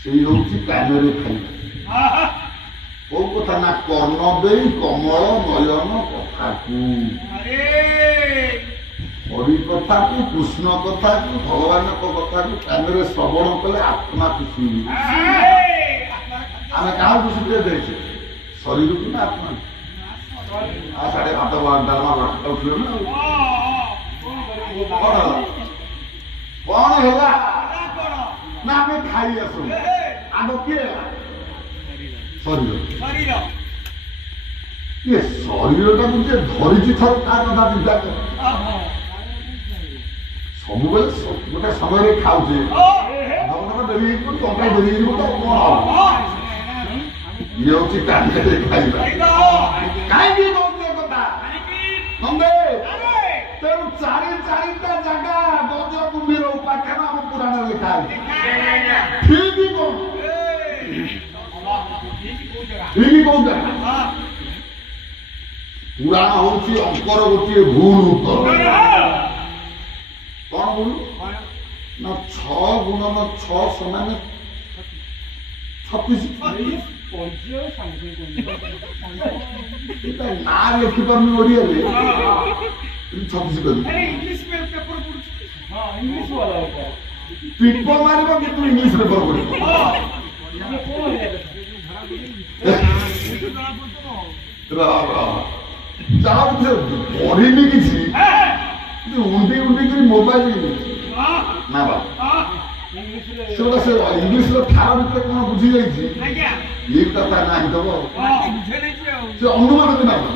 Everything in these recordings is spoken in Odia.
ସେଇ ହଉଛି କାନରେ ଖାଇବା କୋଉ କଥା ନା କର୍ଣ୍ଣ ଦେଇ କମଳ ନୟନ କଥାକୁ ହରି କଥାକୁ କୃଷ୍ଣ କଥାକୁ ଭଗବାନଙ୍କ କଥାକୁ କାନରେ ଶ୍ରବଣ କଲେ ଆତ୍ମା ଖୁସି ଆମେ କାହାକୁ ଖୁସି ଦେଇଛେ ଶରୀରକୁ ନା ଆତ୍ମା ସାଢେ ଭାତ ଡାଲମା ଖାଉଥିଲେ ନା କଣ ହେଲା ନା ଆମେ ଖାଇ ଆସୁ ଆଗ କିଏ ଶରୀର ଇଏ ଶରୀରଟାକୁ ଯିଏ ଧରିଛି ଥରେ ତା କଥା ଚିନ୍ତା କର ସବୁବେଳେ ଗୋଟେ ସମୟରେ ଖାଉଛେ ଡେରି ହେଇଯିବ ଟଙ୍କା ଡେରି ହେଇଯିବ ତ କଣ ହବ ଇଏ ହଉଛି କାନ୍ଦିରେ ଖାଇବା କାହିଁକି କହୁଛି ଏ କଥା ତେଣୁ ଚାରିଟା ଜାଗା ଗଜ କୁମ୍ଭୀର ଉପାଖ୍ୟାନ ଆମ ପୁରାଣରେ ଲେଖା ଅଛି ଠିକ କଣ ଠିକ କୋଉ ଜାଗା ପୁରାଣ ହଉଛି ଅଙ୍କର ଗୋଟିଏ ଭୁଲ ଉତ୍ତର କଣ ଭୁଲ ନା 6 ଗୁଣନ 6 ସମାନ 36 ନା ଲେଖିପାରୁନି ଓଡ଼ିଆରେ 36 କରି ଟିପ ମାରିବ କିନ୍ତୁ ଇଂଲିଶ ପେପର ପଢିବ ଯାହା ପଢିନି କିଛି ଉଣ୍ଡି କରି ମୋବାଇଲ ନା ବା ସେଗୁଡା ସେ ଇଂଲିଶର ଠାର ଭିତରେ କଣ ବୁଝି ଯାଇଛି ଇଏ କଥା ନାହିଁ ଦବ ସେ ଅନୁମାନ ବି ନାହିଁ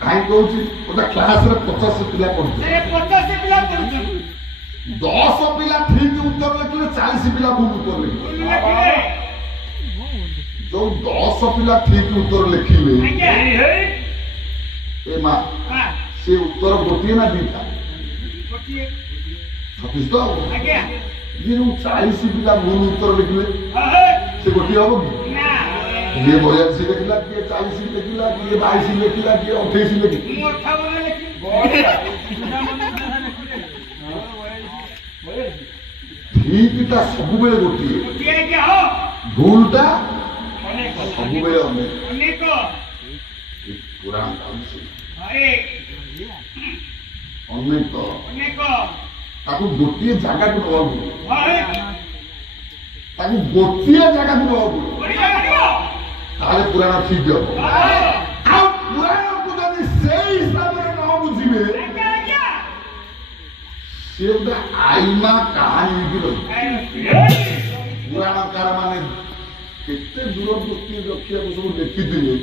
କାହିଁ କହୁଛି ଗୋଟେ କ୍ଲାସରେ 50 ପିଲା ପଢୁଛି 10 ପିଲା ଠିକ ଉତ୍ତର ଲେଖିଲେ 40 ପିଲା ଭୁଲ ଉତ୍ତର ଲେଖିଲେ ଯୋଉ 10 ପିଲା ଠିକ ଉତ୍ତର ଲେଖିଲେ ଏ ମା ସେ ଉତ୍ତର ଗୋଟିଏ ନା ଦିଟା 36 ତ ଇଏ ଯୋଉ 40 ପିଲା ଭୁଲ ଉତ୍ତର ଲେଖିଲେ ସେ ଗୋଟିଏ ହବ କି କିଏ 82 ଲେଖିଲା କିଏ 40 ଲେଖିଲା କିଏ 22 ଲେଖିଲା କିଏ 28 ଲେଖିଲା ଠିକଟା ସବୁବେଳେ ଗୋଟିଏ ଭୁଲଟା ସବୁବେଳେ ଅନେକ ପୁରାଣ ଅନେକ ତାକୁ ଗୋଟିଏ ଜାଗାକୁ ନବାକୁ ତାକୁ ଗୋଟିଏ ଜାଗାକୁ ନବାକୁ ତାହେଲେ ପୁରାଣ ଠିକ ହବ ଆଉ ପୁରାଣକୁ ଯଦି ସେଇ ହିସାବରେ ନ ବୁଝିବେ ସେ ଗୋଟେ ଆଇମା କାହାଣୀ ହେଇକି ରହିବ ପୁରାଣକାର ମାନେ କେତେ ଦୂରଦୃଷ୍ଟି ରଖିବାକୁ ସବୁ ଲେଖିଥିଲେ